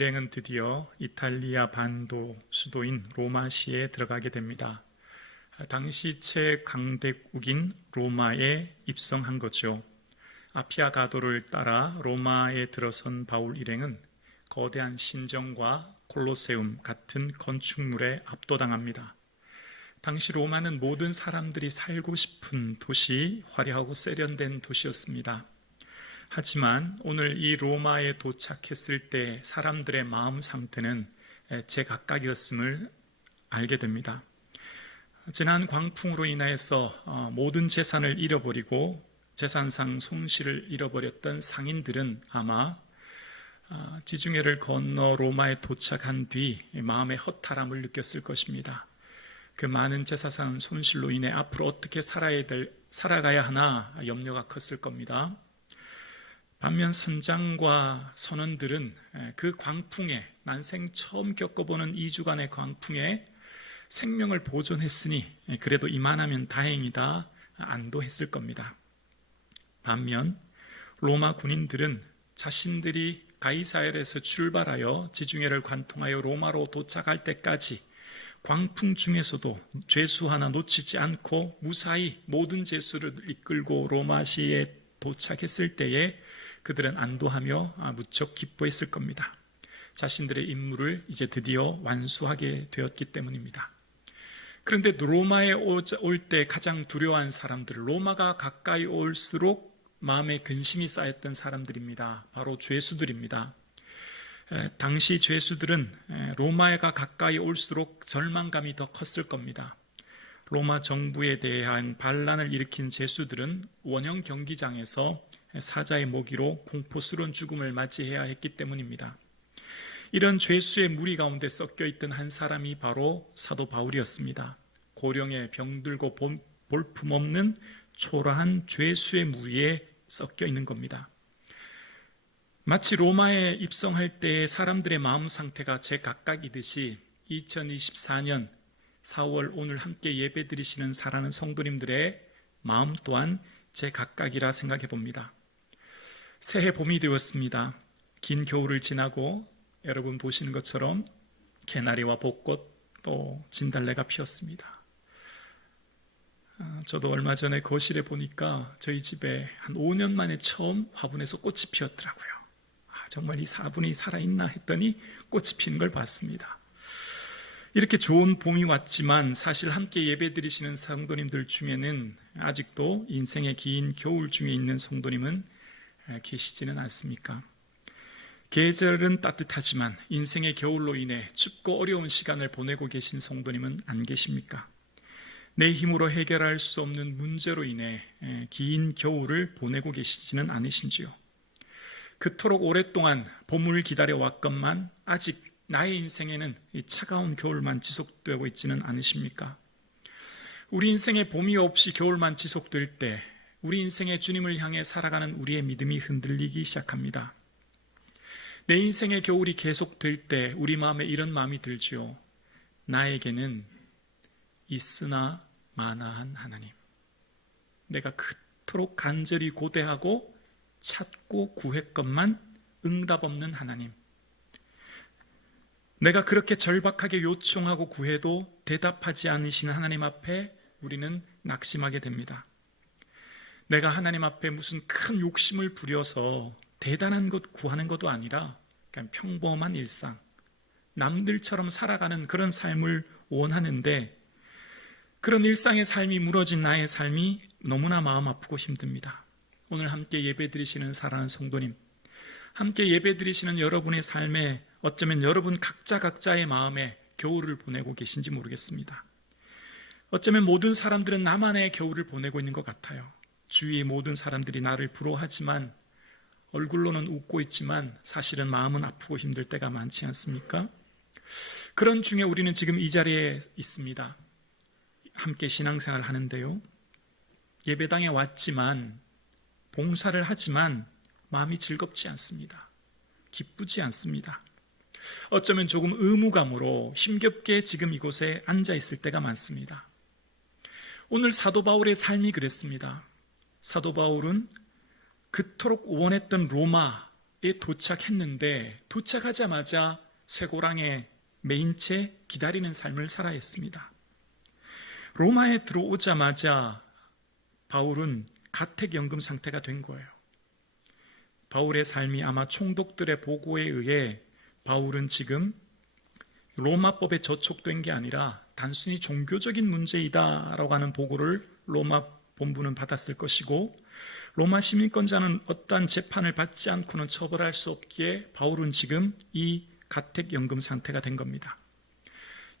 일행은 드디어 이탈리아 반도 수도인 로마시에 들어가게 됩니다. 당시 최강대국인 로마에 입성한 거죠. 아피아 가도를 따라 로마에 들어선 바울 일행은 거대한 신전과 콜로세움 같은 건축물에 압도당합니다. 당시 로마는 모든 사람들이 살고 싶은 도시, 화려하고 세련된 도시였습니다. 하지만 오늘 이 로마에 도착했을 때 사람들의 마음 상태는 제각각이었음을 알게 됩니다. 지난 광풍으로 인해서 모든 재산을 잃어버리고 재산상 손실을 잃어버렸던 상인들은 아마 지중해를 건너 로마에 도착한 뒤 마음의 허탈함을 느꼈을 것입니다. 그 많은 재산상 손실로 인해 앞으로 어떻게 살아가야 하나 염려가 컸을 겁니다. 반면 선장과 선원들은 그 광풍에, 난생 처음 겪어보는 2주간의 광풍에 생명을 보존했으니 그래도 이만하면 다행이다 안도했을 겁니다. 반면 로마 군인들은 자신들이 가이사랴에서 출발하여 지중해를 관통하여 로마로 도착할 때까지 광풍 중에서도 죄수 하나 놓치지 않고 무사히 모든 죄수를 이끌고 로마시에 도착했을 때에 그들은 안도하며 무척 기뻐했을 겁니다. 자신들의 임무를 이제 드디어 완수하게 되었기 때문입니다. 그런데 로마에 올 때 가장 두려워한 사람들, 로마가 가까이 올수록 마음에 근심이 쌓였던 사람들입니다. 바로 죄수들입니다. 당시 죄수들은 로마가 가까이 올수록 절망감이 더 컸을 겁니다. 로마 정부에 대한 반란을 일으킨 죄수들은 원형 경기장에서 사자의 모기로 공포스러운 죽음을 맞이해야 했기 때문입니다. 이런 죄수의 무리 가운데 섞여 있던 한 사람이 바로 사도 바울이었습니다. 고령에 병들고 볼품없는 초라한 죄수의 무리에 섞여 있는 겁니다. 마치 로마에 입성할 때 사람들의 마음 상태가 제각각이듯이 2024년 4월 오늘 함께 예배 드리시는 사랑하는 성도님들의 마음 또한 제각각이라 생각해 봅니다. 새해 봄이 되었습니다. 긴 겨울을 지나고 여러분 보시는 것처럼 개나리와 벚꽃 또 진달래가 피었습니다. 저도 얼마 전에 거실에 보니까 저희 집에 한 5년 만에 처음 화분에서 꽃이 피었더라고요. 정말 이 사분이 살아있나 했더니 꽃이 피는 걸 봤습니다. 이렇게 좋은 봄이 왔지만 사실 함께 예배드리시는 성도님들 중에는 아직도 인생의 긴 겨울 중에 있는 성도님은 계시지는 않습니까? 계절은 따뜻하지만 인생의 겨울로 인해 춥고 어려운 시간을 보내고 계신 성도님은 안 계십니까? 내 힘으로 해결할 수 없는 문제로 인해 긴 겨울을 보내고 계시지는 않으신지요? 그토록 오랫동안 봄을 기다려왔건만 아직 나의 인생에는 이 차가운 겨울만 지속되고 있지는 않으십니까? 우리 인생에 봄이 없이 겨울만 지속될 때 우리 인생의 주님을 향해 살아가는 우리의 믿음이 흔들리기 시작합니다. 내 인생의 겨울이 계속될 때 우리 마음에 이런 마음이 들지요. 나에게는 있으나 마나한 하나님, 내가 그토록 간절히 고대하고 찾고 구했건만 응답 없는 하나님, 내가 그렇게 절박하게 요청하고 구해도 대답하지 않으시는 하나님 앞에 우리는 낙심하게 됩니다. 내가 하나님 앞에 무슨 큰 욕심을 부려서 대단한 것 구하는 것도 아니라 그냥 평범한 일상, 남들처럼 살아가는 그런 삶을 원하는데 그런 일상의 삶이 무너진 나의 삶이 너무나 마음 아프고 힘듭니다. 오늘 함께 예배드리시는 사랑하는 성도님, 함께 예배드리시는 여러분의 삶에 어쩌면 여러분 각자의 마음에 겨울을 보내고 계신지 모르겠습니다. 어쩌면 모든 사람들은 나만의 겨울을 보내고 있는 것 같아요. 주위의 모든 사람들이 나를 부러워하지만 얼굴로는 웃고 있지만 사실은 마음은 아프고 힘들 때가 많지 않습니까? 그런 중에 우리는 지금 이 자리에 있습니다. 함께 신앙생활을 하는데요. 예배당에 왔지만 봉사를 하지만 마음이 즐겁지 않습니다. 기쁘지 않습니다. 어쩌면 조금 의무감으로 힘겹게 지금 이곳에 앉아 있을 때가 많습니다. 오늘 사도 바울의 삶이 그랬습니다. 사도 바울은 그토록 원했던 로마, 도착했는데 도착하자마자 쇠고랑에 매인 채 기다리는 삶을 살아야 했습니다. 로마에 들어오자마자 바울은 가택연금 상태가 된 거예요. 바울의 삶이 아마 총독들의 보고에 의해 바울은 지금 로마법에 저촉된 게 아니라 단순히 종교적인 문제이다라고 하는 보고를 로마 본부는 받았을 것이고, 로마 시민권자는 어떠한 재판을 받지 않고는 처벌할 수 없기에 바울은 지금 이 가택연금 상태가 된 겁니다.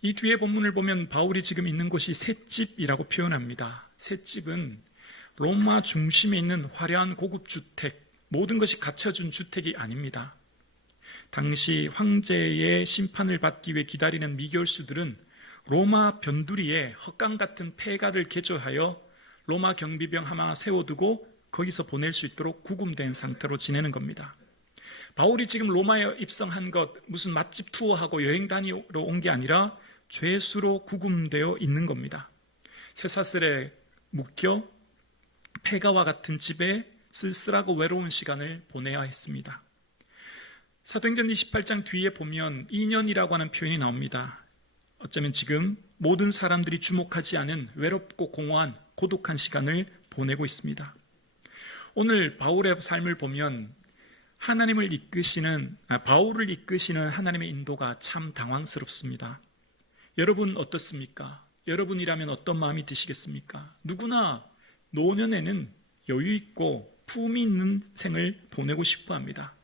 이 뒤에 본문을 보면 바울이 지금 있는 곳이 셋집이라고 표현합니다. 셋집은 로마 중심에 있는 화려한 고급 주택, 모든 것이 갖춰준 주택이 아닙니다. 당시 황제의 심판을 받기 위해 기다리는 미결수들은 로마 변두리에 헛강 같은 폐가를 개조하여 로마 경비병 하나 세워두고 거기서 보낼 수 있도록 구금된 상태로 지내는 겁니다. 바울이 지금 로마에 입성한 것, 무슨 맛집 투어하고 여행 다니러 온 게 아니라 죄수로 구금되어 있는 겁니다. 쇠사슬에 묶여 폐가와 같은 집에 쓸쓸하고 외로운 시간을 보내야 했습니다. 사도행전 28장 뒤에 보면 2년이라고 하는 표현이 나옵니다. 어쩌면 지금 모든 사람들이 주목하지 않은 외롭고 공허한 고독한 시간을 보내고 있습니다. 오늘 바울의 삶을 보면 바울을 이끄시는 하나님의 인도가 참 당황스럽습니다. 여러분 어떻습니까? 여러분이라면 어떤 마음이 드시겠습니까? 누구나 노년에는 여유 있고 품이 있는 생을 보내고 싶어 합니다.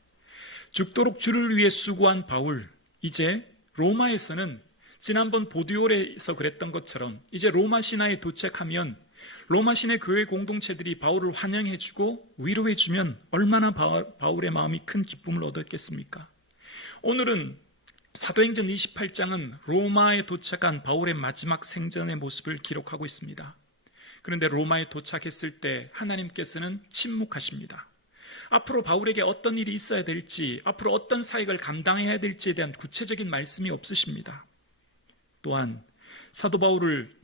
죽도록 주를 위해 수고한 바울, 이제 로마에서는 지난번 보디올에서 그랬던 것처럼 이제 로마 신화에 도착하면 로마 시내 교회 공동체들이 바울을 환영해주고 위로해주면 얼마나 바울의 마음이 큰 기쁨을 얻었겠습니까? 오늘은 사도행전 28장은 로마에 도착한 바울의 마지막 생전의 모습을 기록하고 있습니다. 그런데 로마에 도착했을 때 하나님께서는 침묵하십니다. 앞으로 바울에게 어떤 일이 있어야 될지, 앞으로 어떤 사역을 감당해야 될지에 대한 구체적인 말씀이 없으십니다. 또한 사도 바울을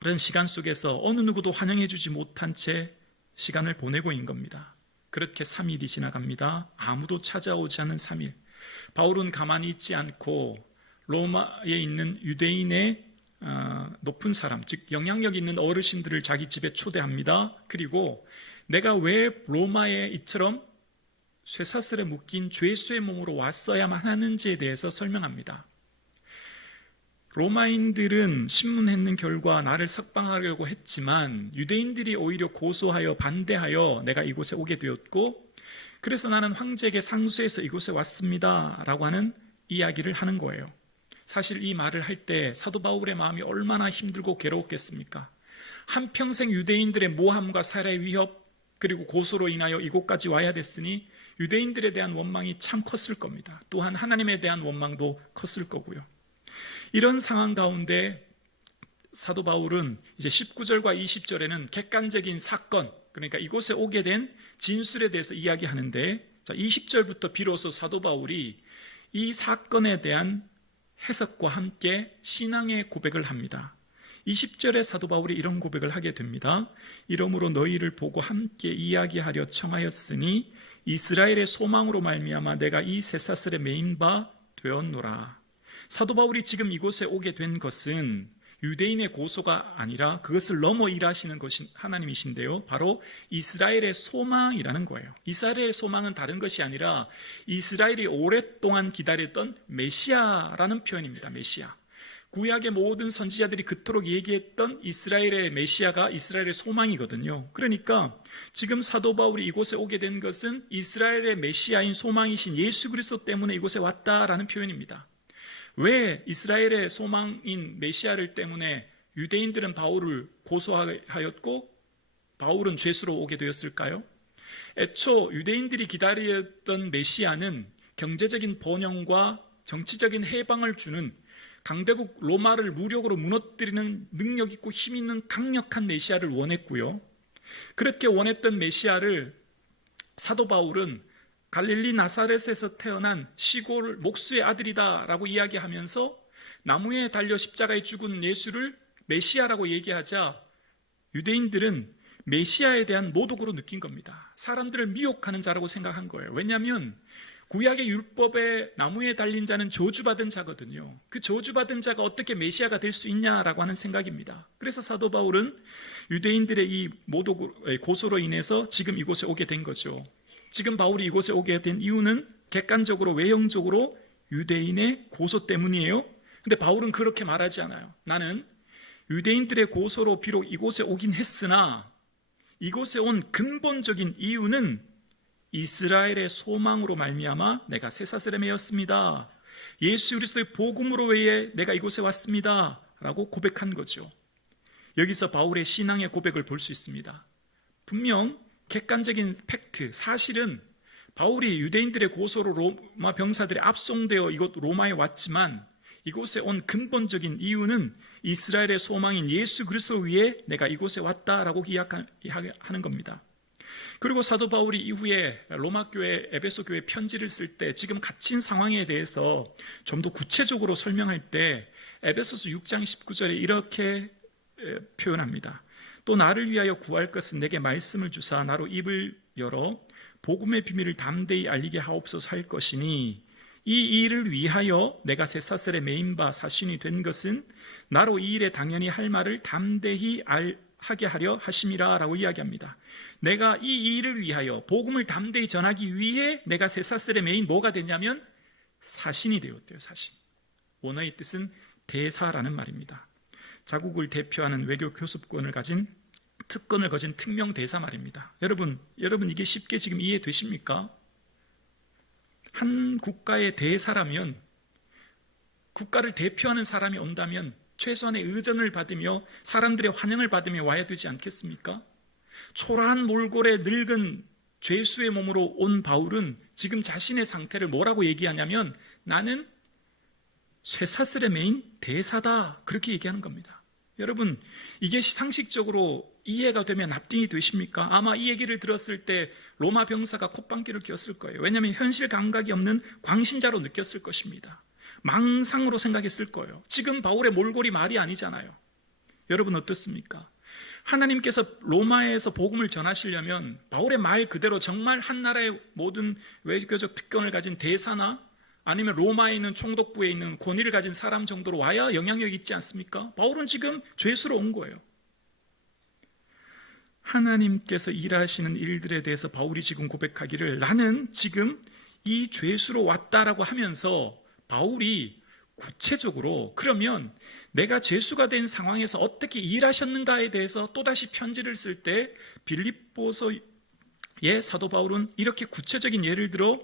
그런 시간 속에서 어느 누구도 환영해주지 못한 채 시간을 보내고 있는 겁니다. 그렇게 3일이 지나갑니다. 아무도 찾아오지 않은 3일. 바울은 가만히 있지 않고 로마에 있는 유대인의 높은 사람, 즉 영향력 있는 어르신들을 자기 집에 초대합니다. 그리고 내가 왜 로마에 이처럼 쇠사슬에 묶인 죄수의 몸으로 왔어야만 하는지에 대해서 설명합니다. 로마인들은 신문했는 결과 나를 석방하려고 했지만 유대인들이 오히려 고소하여 반대하여 내가 이곳에 오게 되었고, 그래서 나는 황제에게 상소해서 이곳에 왔습니다 라고 하는 이야기를 하는 거예요. 사실 이 말을 할 때 사도 바울의 마음이 얼마나 힘들고 괴로웠겠습니까? 한평생 유대인들의 모함과 살해 위협 그리고 고소로 인하여 이곳까지 와야 됐으니 유대인들에 대한 원망이 참 컸을 겁니다. 또한 하나님에 대한 원망도 컸을 거고요. 이런 상황 가운데 사도 바울은 이제 19절과 20절에는 객관적인 사건, 그러니까 이곳에 오게 된 진술에 대해서 이야기하는데, 20절부터 비로소 사도 바울이 이 사건에 대한 해석과 함께 신앙의 고백을 합니다. 20절에 사도 바울이 이런 고백을 하게 됩니다. 이러므로 너희를 보고 함께 이야기하려 청하였으니 이스라엘의 소망으로 말미암아 내가 이 쇠사슬에 매인 바 되었노라. 사도 바울이 지금 이곳에 오게 된 것은 유대인의 고소가 아니라 그것을 넘어 일하시는 것이 하나님이신데요, 바로 이스라엘의 소망이라는 거예요. 이스라엘의 소망은 다른 것이 아니라 이스라엘이 오랫동안 기다렸던 메시아라는 표현입니다. 메시아. 구약의 모든 선지자들이 그토록 얘기했던 이스라엘의 메시아가 이스라엘의 소망이거든요. 그러니까 지금 사도 바울이 이곳에 오게 된 것은 이스라엘의 메시아인 소망이신 예수 그리스도 때문에 이곳에 왔다라는 표현입니다. 왜 이스라엘의 소망인 메시아를 때문에 유대인들은 바울을 고소하였고 바울은 죄수로 오게 되었을까요? 애초 유대인들이 기다렸던 메시아는 경제적인 번영과 정치적인 해방을 주는 강대국 로마를 무력으로 무너뜨리는 능력 있고 힘 있는 강력한 메시아를 원했고요. 그렇게 원했던 메시아를 사도 바울은 갈릴리 나사렛에서 태어난 시골 목수의 아들이다라고 이야기하면서 나무에 달려 십자가에 죽은 예수를 메시아라고 얘기하자 유대인들은 메시아에 대한 모독으로 느낀 겁니다. 사람들을 미혹하는 자라고 생각한 거예요. 왜냐하면 구약의 율법의 나무에 달린 자는 저주받은 자거든요. 그 저주받은 자가 어떻게 메시아가 될 수 있냐라고 하는 생각입니다. 그래서 사도 바울은 유대인들의 이 고소로 인해서 지금 이곳에 오게 된 거죠. 지금 바울이 이곳에 오게 된 이유는 객관적으로 외형적으로 유대인의 고소 때문이에요. 근데 바울은 그렇게 말하지 않아요. 나는 유대인들의 고소로 비록 이곳에 오긴 했으나 이곳에 온 근본적인 이유는 이스라엘의 소망으로 말미암아 내가 쇠사슬에 매였습니다. 예수 그리스도의 복음으로 외에 내가 이곳에 왔습니다. 라고 고백한 거죠. 여기서 바울의 신앙의 고백을 볼 수 있습니다. 분명 객관적인 팩트, 사실은 바울이 유대인들의 고소로 로마 병사들에 압송되어 이곳 로마에 왔지만 이곳에 온 근본적인 이유는 이스라엘의 소망인 예수 그리스도 위에 내가 이곳에 왔다라고 이야기하는 겁니다. 그리고 사도 바울이 이후에 로마 교회, 에베소 교회 편지를 쓸 때 지금 갇힌 상황에 대해서 좀 더 구체적으로 설명할 때 에베소서 6장 19절에 이렇게 표현합니다. 또 나를 위하여 구할 것은 내게 말씀을 주사 나로 입을 열어 복음의 비밀을 담대히 알리게 하옵소서 할 것이니 이 일을 위하여 내가 쇠사슬에 매인 바 사신이 된 것은 나로 이 일에 당연히 할 말을 담대히 하게 하려 하심이라 라고 이야기합니다. 내가 이 일을 위하여 복음을 담대히 전하기 위해 내가 쇠사슬에 매인 뭐가 됐냐면 사신이 되었대요. 사신. 원어의 뜻은 대사라는 말입니다. 자국을 대표하는 외교 교섭권을 가진 특권을 가진 특명 대사 말입니다. 여러분 이게 쉽게 지금 이해되십니까? 한 국가의 대사라면 국가를 대표하는 사람이 온다면 최소한의 의전을 받으며 사람들의 환영을 받으며 와야 되지 않겠습니까? 초라한 몰골의 늙은 죄수의 몸으로 온 바울은 지금 자신의 상태를 뭐라고 얘기하냐면 나는 쇠사슬에 매인 대사다 그렇게 얘기하는 겁니다. 여러분 이게 상식적으로 이해가 되면 납득이 되십니까? 아마 이 얘기를 들었을 때 로마 병사가 콧방귀를 뀌었을 거예요. 왜냐하면 현실 감각이 없는 광신자로 느꼈을 것입니다. 망상으로 생각했을 거예요. 지금 바울의 몰골이 말이 아니잖아요. 여러분 어떻습니까? 하나님께서 로마에서 복음을 전하시려면 바울의 말 그대로 정말 한 나라의 모든 외교적 특권을 가진 대사나 아니면 로마에 있는 총독부에 있는 권위를 가진 사람 정도로 와야 영향력이 있지 않습니까? 바울은 지금 죄수로 온 거예요. 하나님께서 일하시는 일들에 대해서 바울이 지금 고백하기를 나는 지금 이 죄수로 왔다라고 하면서 바울이 구체적으로 그러면 내가 죄수가 된 상황에서 어떻게 일하셨는가에 대해서 또다시 편지를 쓸 때 빌립보서의 사도 바울은 이렇게 구체적인 예를 들어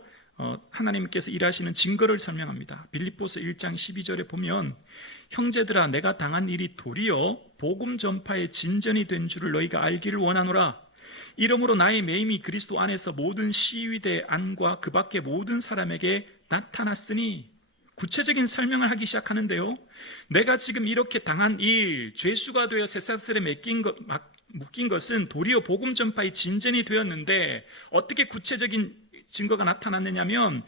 하나님께서 일하시는 증거를 설명합니다. 빌립보서 1장 12절에 보면 형제들아 내가 당한 일이 도리어 복음 전파의 진전이 된 줄을 너희가 알기를 원하노라. 이러므로 나의 매임이 그리스도 안에서 모든 시위대 안과 그 밖의 모든 사람에게 나타났으니 구체적인 설명을 하기 시작하는데요. 내가 지금 이렇게 당한 일, 죄수가 되어 쇠사슬에 묶인 것은 도리어 복음 전파의 진전이 되었는데 어떻게 구체적인 증거가 나타났느냐면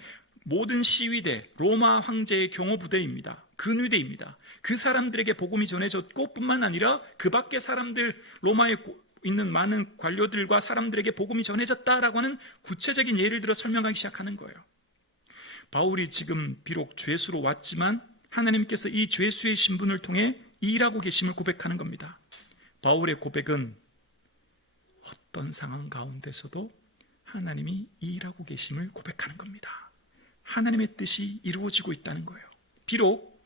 모든 시위대, 로마 황제의 경호부대입니다. 근위대입니다. 그 사람들에게 복음이 전해졌고 뿐만 아니라 그 밖의 사람들, 로마에 있는 많은 관료들과 사람들에게 복음이 전해졌다라고 하는 구체적인 예를 들어 설명하기 시작하는 거예요. 바울이 지금 비록 죄수로 왔지만 하나님께서 이 죄수의 신분을 통해 일하고 계심을 고백하는 겁니다. 바울의 고백은 어떤 상황 가운데서도 하나님이 일하고 계심을 고백하는 겁니다. 하나님의 뜻이 이루어지고 있다는 거예요. 비록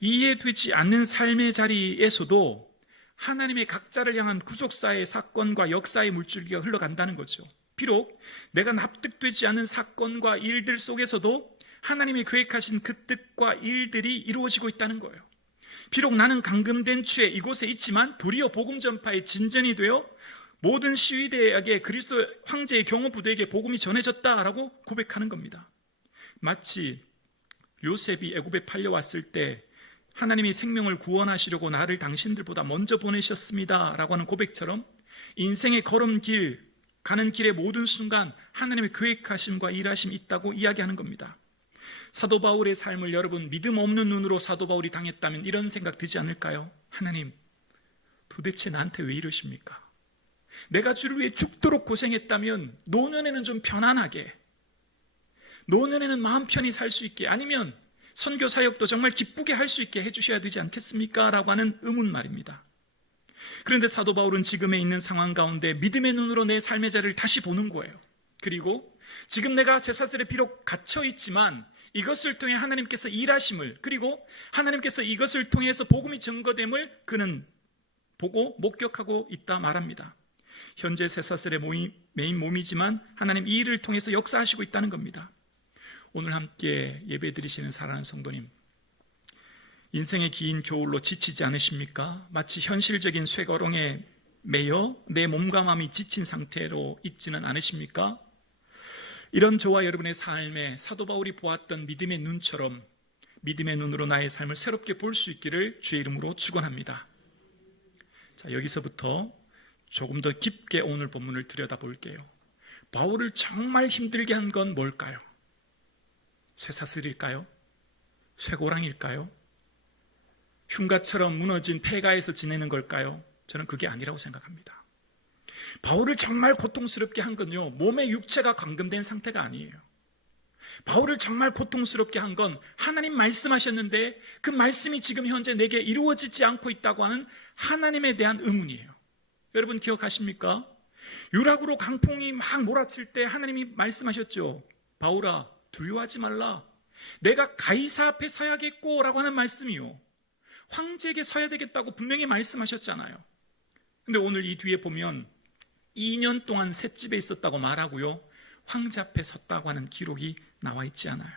이해되지 않는 삶의 자리에서도 하나님의 각자를 향한 구속사의 사건과 역사의 물줄기가 흘러간다는 거죠. 비록 내가 납득되지 않는 사건과 일들 속에서도 하나님이 계획하신 그 뜻과 일들이 이루어지고 있다는 거예요. 비록 나는 감금된 채 이곳에 있지만 도리어 복음 전파의 진전이 되어 모든 시위대에게 그리스도 황제의 경호부대에게 복음이 전해졌다라고 고백하는 겁니다. 마치 요셉이 애굽에 팔려왔을 때 하나님이 생명을 구원하시려고 나를 당신들보다 먼저 보내셨습니다 라고 하는 고백처럼 인생의 걸음길, 가는 길의 모든 순간 하나님의 계획하심과 일하심이 있다고 이야기하는 겁니다. 사도 바울의 삶을 여러분 믿음 없는 눈으로 사도 바울이 당했다면 이런 생각 들지 않을까요? 하나님, 도대체 나한테 왜 이러십니까? 내가 주를 위해 죽도록 고생했다면 노년에는 좀 편안하게, 노년에는 마음 편히 살 수 있게, 아니면 선교 사역도 정말 기쁘게 할 수 있게 해주셔야 되지 않겠습니까? 라고 하는 의문 말입니다. 그런데 사도 바울은 지금에 있는 상황 가운데 믿음의 눈으로 내 삶의 자리를 다시 보는 거예요. 그리고 지금 내가 쇠사슬에 비록 갇혀 있지만 이것을 통해 하나님께서 일하심을, 그리고 하나님께서 이것을 통해서 복음이 증거됨을 그는 보고 목격하고 있다 말합니다. 현재 쇠사슬의 메인 몸이지만 하나님 이 일을 통해서 역사하시고 있다는 겁니다. 오늘 함께 예배드리시는 사랑하는 성도님, 인생의 긴 겨울로 지치지 않으십니까? 마치 현실적인 쇠거렁에 매여 내 몸과 마음이 지친 상태로 있지는 않으십니까? 이런 저와 여러분의 삶에 사도 바울이 보았던 믿음의 눈처럼 믿음의 눈으로 나의 삶을 새롭게 볼 수 있기를 주의 이름으로 축원합니다. 자, 여기서부터 조금 더 깊게 오늘 본문을 들여다볼게요. 바울을 정말 힘들게 한 건 뭘까요? 쇠사슬일까요? 쇠고랑일까요? 흉가처럼 무너진 폐가에서 지내는 걸까요? 저는 그게 아니라고 생각합니다. 바울을 정말 고통스럽게 한 건요, 몸의 육체가 감금된 상태가 아니에요. 바울을 정말 고통스럽게 한 건 하나님 말씀하셨는데 그 말씀이 지금 현재 내게 이루어지지 않고 있다고 하는 하나님에 대한 의문이에요. 여러분 기억하십니까? 유락으로 강풍이 막 몰아칠 때 하나님이 말씀하셨죠. 바울아, 두려워하지 말라. 내가 가이사 앞에 서야겠고 라고 하는 말씀이요. 황제에게 서야 되겠다고 분명히 말씀하셨잖아요. 근데 오늘 이 뒤에 보면 2년 동안 셋집에 있었다고 말하고요, 황제 앞에 섰다고 하는 기록이 나와 있지 않아요.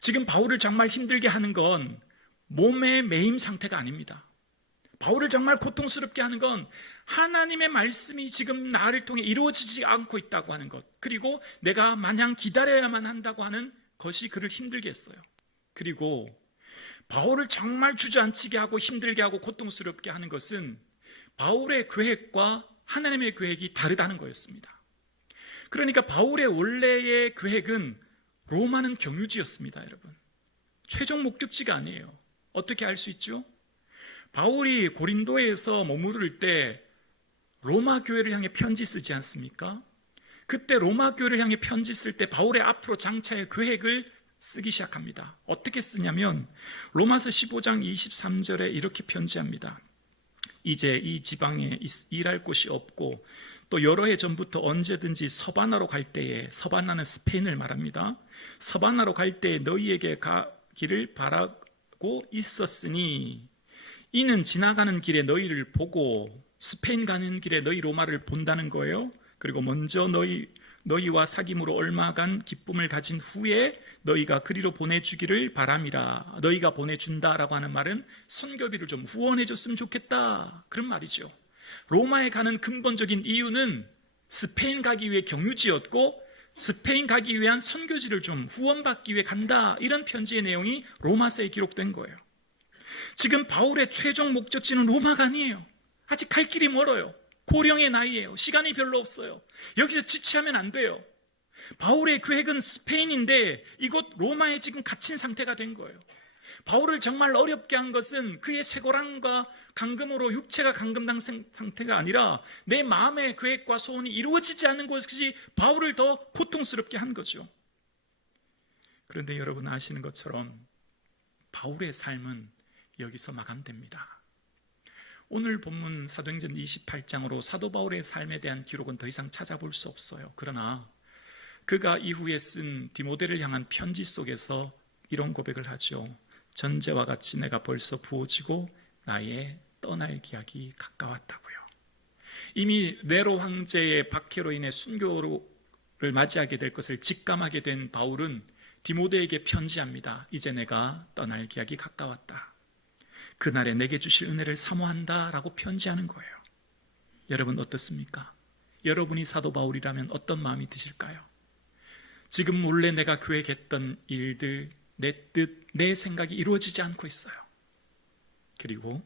지금 바울을 정말 힘들게 하는 건 몸의 매임 상태가 아닙니다. 바울을 정말 고통스럽게 하는 건 하나님의 말씀이 지금 나를 통해 이루어지지 않고 있다고 하는 것, 그리고 내가 마냥 기다려야만 한다고 하는 것이 그를 힘들게 했어요. 그리고 바울을 정말 주저앉히게 하고 힘들게 하고 고통스럽게 하는 것은 바울의 계획과 하나님의 계획이 다르다는 거였습니다. 그러니까 바울의 원래의 계획은 로마는 경유지였습니다, 여러분. 최종 목적지가 아니에요. 어떻게 알 수 있죠? 바울이 고린도에서 머무를 때 로마 교회를 향해 편지 쓰지 않습니까? 그때 로마 교회를 향해 편지 쓸 때 바울의 앞으로 장차의 계획을 쓰기 시작합니다. 어떻게 쓰냐면 로마서 15장 23절에 이렇게 편지합니다. 이제 이 지방에 일할 곳이 없고 또 여러 해 전부터 언제든지 서바나로 갈 때에, 서바나는 스페인을 말합니다. 서바나로 갈 때에 너희에게 가기를 바라고 있었으니 이는 지나가는 길에 너희를 보고 스페인 가는 길에 너희 로마를 본다는 거예요. 그리고 먼저 너희와 사귐으로 얼마간 기쁨을 가진 후에 너희가 그리로 보내주기를 바람이라. 너희가 보내준다라고 하는 말은 선교비를 좀 후원해줬으면 좋겠다, 그런 말이죠. 로마에 가는 근본적인 이유는 스페인 가기 위해 경유지였고 스페인 가기 위한 선교지를 좀 후원받기 위해 간다, 이런 편지의 내용이 로마서에 기록된 거예요. 지금 바울의 최종 목적지는 로마가 아니에요. 아직 갈 길이 멀어요. 고령의 나이예요. 시간이 별로 없어요. 여기서 지체하면 안 돼요. 바울의 계획은 스페인인데 이곳 로마에 지금 갇힌 상태가 된 거예요. 바울을 정말 어렵게 한 것은 그의 쇠고랑과 감금으로 육체가 감금된 상태가 아니라 내 마음의 계획과 소원이 이루어지지 않는 것이 바울을 더 고통스럽게 한 거죠. 그런데 여러분 아시는 것처럼 바울의 삶은 여기서 마감됩니다. 오늘 본문 사도행전 28장으로 사도 바울의 삶에 대한 기록은 더 이상 찾아볼 수 없어요. 그러나 그가 이후에 쓴 디모데를 향한 편지 속에서 이런 고백을 하죠. 전제와 같이 내가 벌써 부어지고 나의 떠날 기약이 가까웠다고요. 이미 네로 황제의 박해로 인해 순교를 맞이하게 될 것을 직감하게 된 바울은 디모데에게 편지합니다. 이제 내가 떠날 기약이 가까웠다. 그날에 내게 주실 은혜를 사모한다 라고 편지하는 거예요. 여러분 어떻습니까? 여러분이 사도 바울이라면 어떤 마음이 드실까요? 지금 몰래 내가 계획했던 일들, 내 뜻, 내 생각이 이루어지지 않고 있어요. 그리고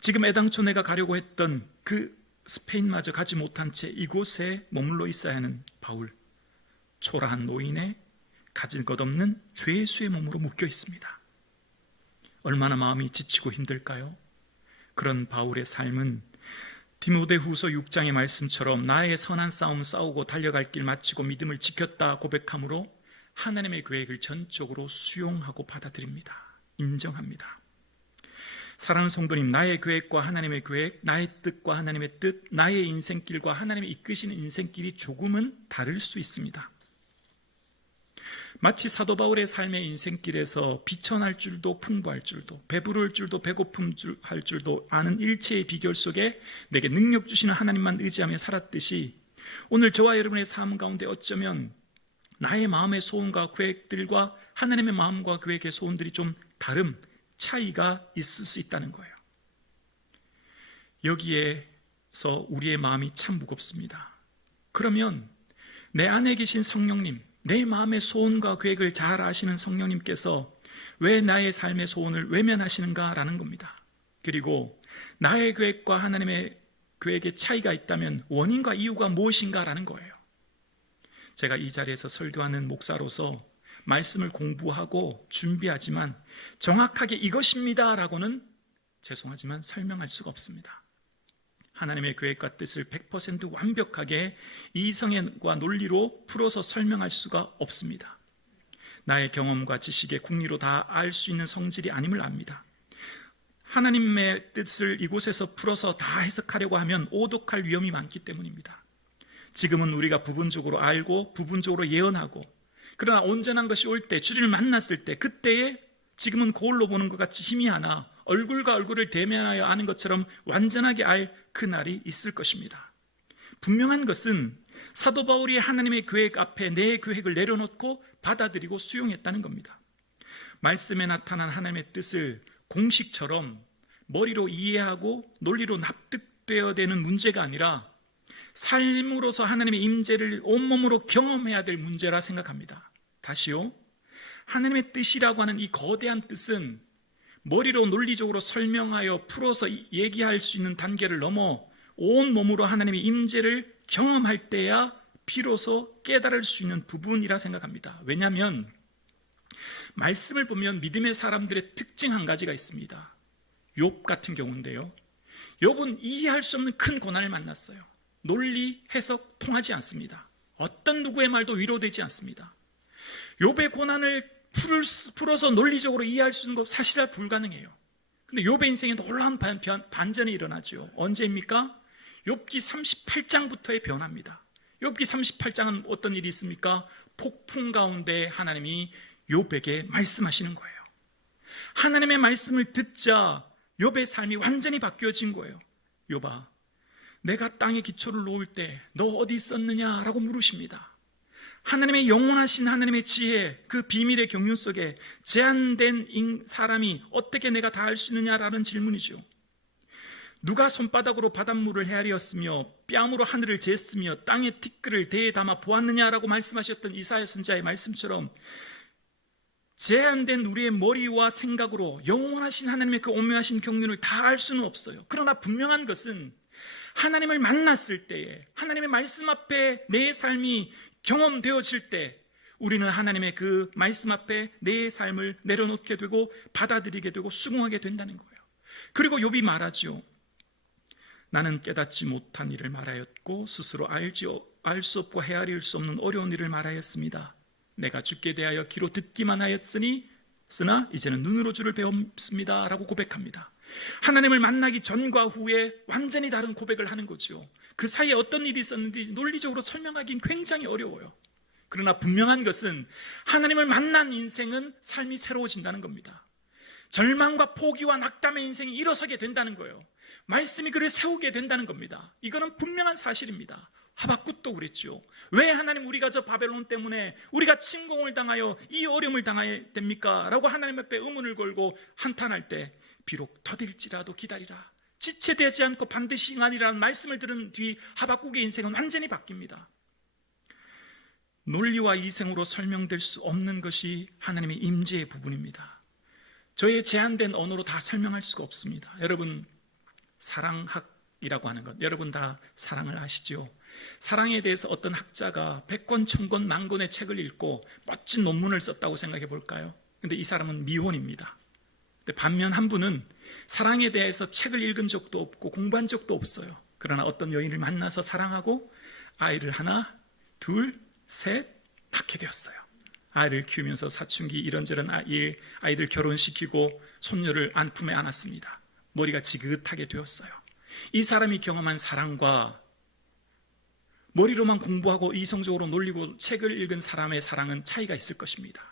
지금 애당초 내가 가려고 했던 그 스페인마저 가지 못한 채 이곳에 머물러 있어야 하는 바울, 초라한 노인의 가진 것 없는 죄수의 몸으로 묶여 있습니다. 얼마나 마음이 지치고 힘들까요? 그런 바울의 삶은 디모데후서 6장의 말씀처럼 나의 선한 싸움 싸우고 달려갈 길 마치고 믿음을 지켰다 고백함으로 하나님의 계획을 전적으로 수용하고 받아들입니다. 인정합니다. 사랑하는 성도님, 나의 계획과 하나님의 계획, 나의 뜻과 하나님의 뜻, 나의 인생길과 하나님의 이끄시는 인생길이 조금은 다를 수 있습니다. 마치 사도 바울의 삶의 인생길에서 비천할 줄도 풍부할 줄도, 배부를 줄도 배고픔할 줄도 아는 일체의 비결 속에 내게 능력 주시는 하나님만 의지하며 살았듯이 오늘 저와 여러분의 삶 가운데 어쩌면 나의 마음의 소원과 계획들과 하나님의 마음과 계획의 소원들이 좀 차이가 있을 수 있다는 거예요. 여기에서 우리의 마음이 참 무겁습니다. 그러면 내 안에 계신 성령님, 내 마음의 소원과 계획을 잘 아시는 성령님께서 왜 나의 삶의 소원을 외면하시는가라는 겁니다. 그리고 나의 계획과 하나님의 계획의 차이가 있다면 원인과 이유가 무엇인가라는 거예요. 제가 이 자리에서 설교하는 목사로서 말씀을 공부하고 준비하지만 정확하게 이것입니다라고는 죄송하지만 설명할 수가 없습니다. 하나님의 계획과 뜻을 100% 완벽하게 이성과 논리로 풀어서 설명할 수가 없습니다. 나의 경험과 지식의 궁리로 다 알 수 있는 성질이 아님을 압니다. 하나님의 뜻을 이곳에서 풀어서 다 해석하려고 하면 오독할 위험이 많기 때문입니다. 지금은 우리가 부분적으로 알고 부분적으로 예언하고, 그러나 온전한 것이 올 때, 주님을 만났을 때, 그때에 지금은 거울로 보는 것 같이 희미하나 얼굴과 얼굴을 대면하여 아는 것처럼 완전하게 알 그날이 있을 것입니다. 분명한 것은 사도 바울이 하나님의 계획 앞에 내 계획을 내려놓고 받아들이고 수용했다는 겁니다. 말씀에 나타난 하나님의 뜻을 공식처럼 머리로 이해하고 논리로 납득되어야 되는 문제가 아니라 삶으로서 하나님의 임재를 온몸으로 경험해야 될 문제라 생각합니다. 다시요, 하나님의 뜻이라고 하는 이 거대한 뜻은 머리로 논리적으로 설명하여 풀어서 얘기할 수 있는 단계를 넘어 온몸으로 하나님의 임재를 경험할 때야 비로소 깨달을 수 있는 부분이라 생각합니다. 왜냐하면 말씀을 보면 믿음의 사람들의 특징 한 가지가 있습니다. 욥 같은 경우인데요, 욥은 이해할 수 없는 큰 고난을 만났어요. 논리, 해석 통하지 않습니다. 어떤 누구의 말도 위로되지 않습니다. 욥의 고난을 풀어서 논리적으로 이해할 수 있는 것 사실 불가능해요. 근데 욥의 인생에 놀라운 반전이 일어나죠. 언제입니까? 욥기 38장부터의 변화입니다. 욥기 38장은 어떤 일이 있습니까? 폭풍 가운데 하나님이 욥에게 말씀하시는 거예요. 하나님의 말씀을 듣자 욥의 삶이 완전히 바뀌어진 거예요. 욥아, 내가 땅에 기초를 놓을 때 너 어디 있었느냐라고 물으십니다. 하나님의 영원하신 하나님의 지혜, 그 비밀의 경륜 속에 제한된 사람이 어떻게 내가 다 알 수 있느냐라는 질문이죠. 누가 손바닥으로 바닷물을 헤아리었으며 뺨으로 하늘을 쟀으며 땅의 티끌을 대에 담아 보았느냐라고 말씀하셨던 이사야 선지자의 말씀처럼 제한된 우리의 머리와 생각으로 영원하신 하나님의 그 오묘하신 경륜을 다 알 수는 없어요. 그러나 분명한 것은 하나님을 만났을 때에, 하나님의 말씀 앞에 내 삶이 경험되어질 때 우리는 하나님의 그 말씀 앞에 내 삶을 내려놓게 되고 받아들이게 되고 수긍하게 된다는 거예요. 그리고 욥이 말하죠. 나는 깨닫지 못한 일을 말하였고 스스로 알 수 없고 헤아릴 수 없는 어려운 일을 말하였습니다. 내가 주께 대하여 귀로 듣기만 하였으나 이제는 눈으로 주를 배웠습니다 라고 고백합니다. 하나님을 만나기 전과 후에 완전히 다른 고백을 하는 거죠. 그 사이에 어떤 일이 있었는지 논리적으로 설명하기는 굉장히 어려워요. 그러나 분명한 것은 하나님을 만난 인생은 삶이 새로워진다는 겁니다. 절망과 포기와 낙담의 인생이 일어서게 된다는 거예요. 말씀이 그를 세우게 된다는 겁니다. 이거는 분명한 사실입니다. 하박국도 그랬죠. 왜 하나님 우리가 저 바벨론 때문에 우리가 침공을 당하여 이 어려움을 당해야 됩니까? 라고 하나님 앞에 의문을 걸고 한탄할 때 비록 더딜지라도 기다리라, 지체되지 않고 반드시 응하리라는 말씀을 들은 뒤 하박국의 인생은 완전히 바뀝니다. 논리와 이성으로 설명될 수 없는 것이 하나님의 임재의 부분입니다. 저의 제한된 언어로 다 설명할 수가 없습니다. 여러분, 사랑학이라고 하는 것, 여러분 다 사랑을 아시죠? 사랑에 대해서 어떤 학자가 100권, 1000권, 만권의 책을 읽고 멋진 논문을 썼다고 생각해 볼까요? 근데 이 사람은 미혼입니다. 반면 한 분은 사랑에 대해서 책을 읽은 적도 없고 공부한 적도 없어요. 그러나 어떤 여인을 만나서 사랑하고 아이를 하나, 둘, 셋 낳게 되었어요. 아이를 키우면서 사춘기 이런저런 아이들 결혼시키고 손녀를 안품에 안았습니다. 머리가 지긋하게 되었어요. 이 사람이 경험한 사랑과 머리로만 공부하고 이성적으로 놀리고 책을 읽은 사람의 사랑은 차이가 있을 것입니다.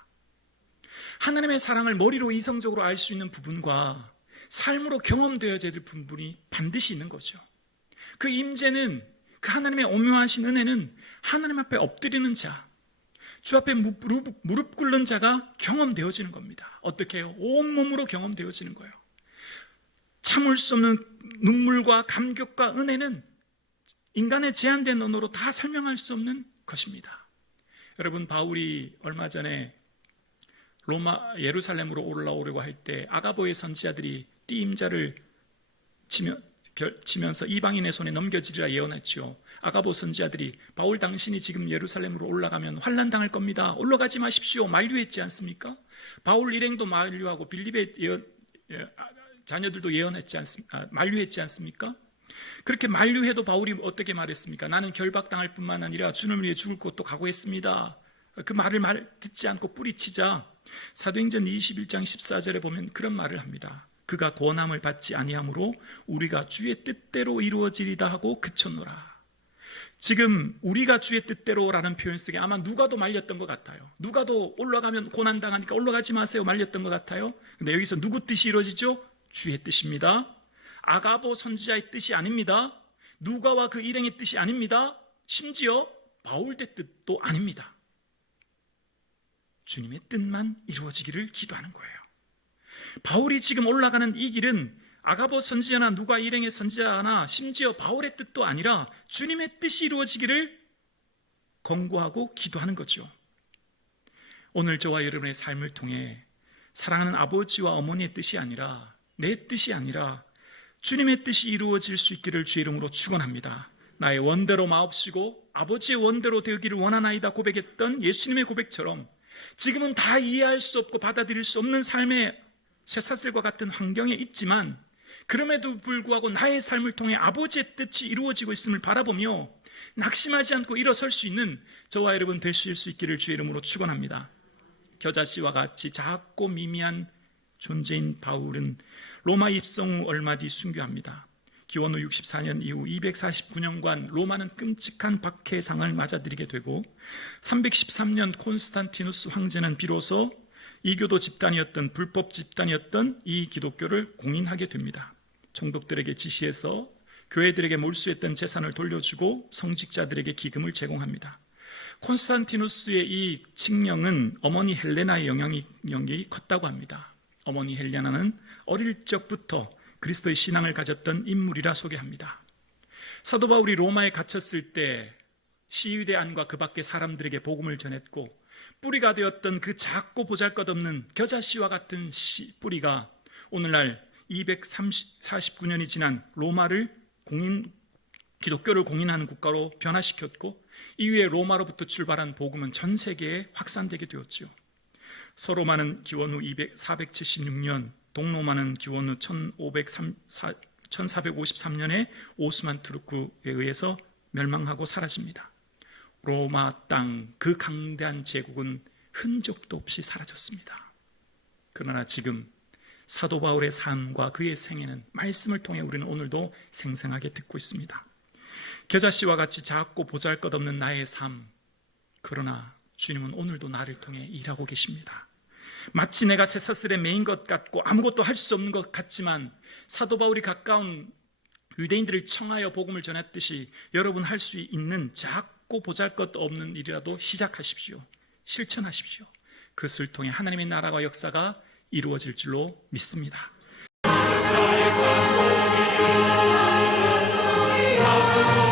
하나님의 사랑을 머리로 이성적으로 알 수 있는 부분과 삶으로 경험되어져야 될 부분이 반드시 있는 거죠. 그 임재는, 그 하나님의 오묘하신 은혜는 하나님 앞에 엎드리는 자, 주 앞에 무릎 꿇는 자가 경험되어지는 겁니다. 어떻게 해요? 온몸으로 경험되어지는 거예요. 참을 수 없는 눈물과 감격과 은혜는 인간의 제한된 언어로 다 설명할 수 없는 것입니다. 여러분, 바울이 얼마 전에 예루살렘으로 올라오려고 할 때 아가보의 선지자들이 띠임자를 치면서 이방인의 손에 넘겨지리라 예언했죠. 아가보 선지자들이 바울 당신이 지금 예루살렘으로 올라가면 환난당할 겁니다. 올라가지 마십시오. 만류했지 않습니까? 바울 일행도 만류하고 빌립의 자녀들도 만류했지 않습니까? 그렇게 만류해도 바울이 어떻게 말했습니까? 나는 결박당할 뿐만 아니라 주님을 위해 죽을 것도 각오했습니다. 그 말을 듣지 않고 뿌리치자 사도행전 21장 14절에 보면 그런 말을 합니다. 그가 권함을 받지 아니하므로 우리가 주의 뜻대로 이루어지리다 하고 그쳤노라. 지금 우리가 주의 뜻대로라는 표현 속에 아마 누가도 말렸던 것 같아요. 누가도 올라가면 고난당하니까 올라가지 마세요 말렸던 것 같아요. 근데 여기서 누구 뜻이 이루어지죠? 주의 뜻입니다. 아가보 선지자의 뜻이 아닙니다. 누가와 그 일행의 뜻이 아닙니다. 심지어 바울의 뜻도 아닙니다. 주님의 뜻만 이루어지기를 기도하는 거예요. 바울이 지금 올라가는 이 길은 아가보 선지자나 누가 일행의 선지자나 심지어 바울의 뜻도 아니라 주님의 뜻이 이루어지기를 권고하고 기도하는 거죠. 오늘 저와 여러분의 삶을 통해 사랑하는 아버지와 어머니의 뜻이 아니라 내 뜻이 아니라 주님의 뜻이 이루어질 수 있기를 주의 이름으로 축원합니다. 나의 원대로 마옵시고 아버지의 원대로 되기를 원하나이다 고백했던 예수님의 고백처럼 지금은 다 이해할 수 없고 받아들일 수 없는 삶의 쇠사슬과 같은 환경에 있지만 그럼에도 불구하고 나의 삶을 통해 아버지의 뜻이 이루어지고 있음을 바라보며 낙심하지 않고 일어설 수 있는 저와 여러분 되실 수 있기를 주의 이름으로 축원합니다. 겨자씨와 같이 작고 미미한 존재인 바울은 로마 입성 후 얼마 뒤 순교합니다. 기원 후 64년 이후 249년간 로마는 끔찍한 박해상을 맞아들이게 되고 313년 콘스탄티누스 황제는 비로소 이교도 집단이었던 불법 집단이었던 이 기독교를 공인하게 됩니다. 총독들에게 지시해서 교회들에게 몰수했던 재산을 돌려주고 성직자들에게 기금을 제공합니다. 콘스탄티누스의 이 칙령은 어머니 헬레나의 영향이 컸다고 합니다. 어머니 헬레나는 어릴 적부터 그리스도의 신앙을 가졌던 인물이라 소개합니다. 사도 바울이 로마에 갇혔을 때 시위대 안과 그 밖의 사람들에게 복음을 전했고 뿌리가 되었던 그 작고 보잘것없는 겨자씨와 같은 뿌리가 오늘날 249년이 지난 로마를 기독교를 공인하는 국가로 변화시켰고 이후에 로마로부터 출발한 복음은 전 세계에 확산되게 되었죠. 서로마는 기원 후 476년, 동로마는 기원 후 1453년에 오스만 투르크에 의해서 멸망하고 사라집니다. 로마 땅 그 강대한 제국은 흔적도 없이 사라졌습니다. 그러나 지금 사도 바울의 삶과 그의 생애는 말씀을 통해 우리는 오늘도 생생하게 듣고 있습니다. 겨자씨와 같이 작고 보잘것없는 나의 삶, 그러나 주님은 오늘도 나를 통해 일하고 계십니다. 마치 내가 쇠사슬에 매인 것 같고 아무것도 할 수 없는 것 같지만 사도 바울이 가까운 유대인들을 청하여 복음을 전했듯이 여러분 할 수 있는 작고 보잘것없는 일이라도 시작하십시오. 실천하십시오. 그것을 통해 하나님의 나라와 역사가 이루어질 줄로 믿습니다. 나의 찬송이여